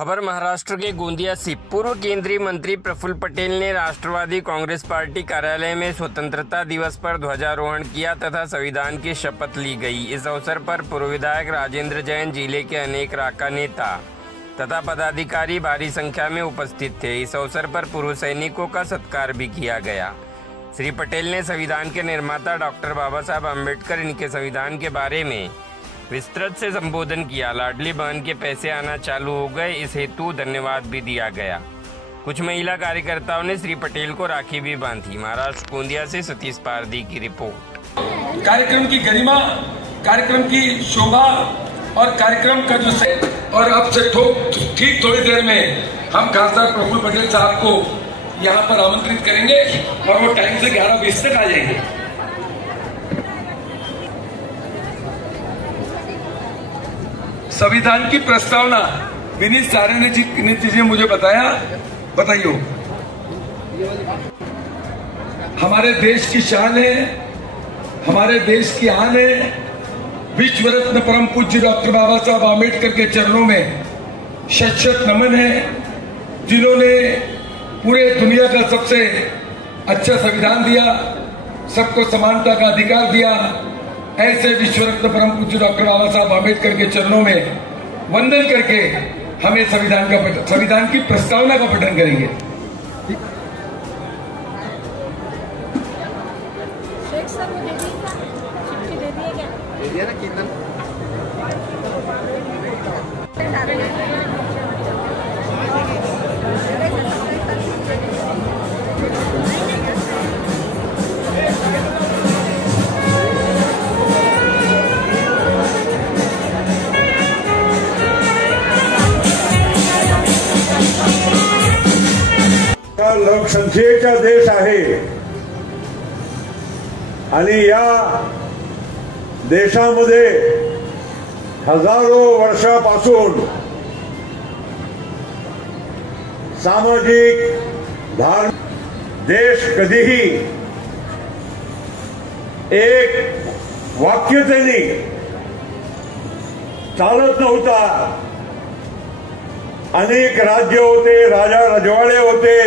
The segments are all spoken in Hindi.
खबर महाराष्ट्र के गोंदिया से। पूर्व केंद्रीय मंत्री प्रफुल्ल पटेल ने राष्ट्रवादी कांग्रेस पार्टी कार्यालय में स्वतंत्रता दिवस पर ध्वजारोहण किया तथा संविधान की शपथ ली गई। इस अवसर पर पूर्व विधायक राजेंद्र जैन, जिले के अनेक राका नेता तथा पदाधिकारी भारी संख्या में उपस्थित थे। इस अवसर पर पूर्व सैनिकों का सत्कार भी किया गया। श्री पटेल ने संविधान के निर्माता डॉक्टर बाबा साहब अम्बेडकर, इनके संविधान के बारे में विस्तृत से संबोधन किया। लाडली बहन के पैसे आना चालू हो गए, इस हेतु धन्यवाद भी दिया गया। कुछ महिला कार्यकर्ताओं ने श्री पटेल को राखी भी बांधी। महाराष्ट्र गोंदिया से सतीश पारदी की रिपोर्ट। कार्यक्रम की गरिमा, कार्यक्रम की शोभा और कार्यक्रम का जो और अब से ठीक थोड़ी देर में हम खासदार प्रफुल्ल पटेल साहब को यहाँ पर आमंत्रित करेंगे और वो टाइम से 11:20 तक आ जाएंगे। संविधान की प्रस्तावना विनीत सारने जी मुझे बताइए। हमारे देश की शान है, हमारे देश की आन है। विश्व रत्न परम पूज्य डॉक्टर बाबा साहब आम्बेडकर के चरणों में शत नमन है, जिन्होंने पूरे दुनिया का सबसे अच्छा संविधान दिया, सबको समानता का अधिकार दिया। ऐसे विश्व रत्न परम पूज्य डॉक्टर बाबा साहब आम्बेडकर के चरणों में वंदन करके हमें संविधान की प्रस्तावना का पठन करेंगे। शेख सर को चिट्ठी दे दिए क्या? दे दिया ना कीर्तन। लोकसंख्येचा देश आहे आणि या देशामध्ये हजारो वर्षापासून सामाजिक धार्मिक देश कधीही एक वाक्यतेने चालत नव्हता। अनेक राज्य होते, राजा रजवाडे होते,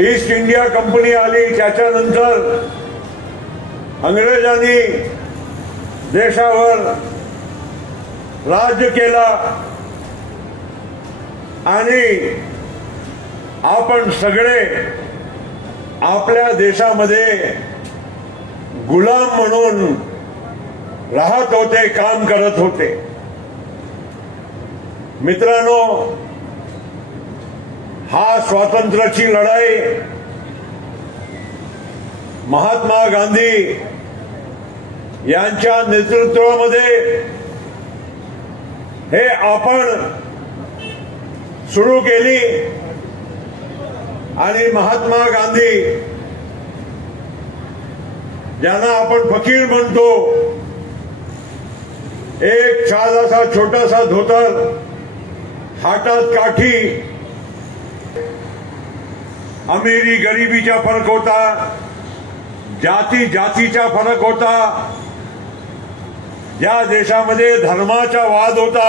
ईस्ट इंडिया कंपनी आली, त्याच्यानंतर अंग्रेजांनी देशावर राज्य केला आणि आपण सगळे आपल्या देशामध्ये गुलाम म्हणून राहत होते, काम करत होते। मित्रांनो, हा स्वातंत्र्याची लढाई महात्मा गांधी यांच्या नेतृत्वामध्ये हे आपण सुरू केली आणि महात्मा गांधी ज्यांना आपण फकीर म्हणतो, एक छादासा छोटासा धोतर, हातात काठी, अमीरी गरिबीचा फरक होता, जाती जातीचा फरक होता, या देशामध्ये धर्माचा वाद होता,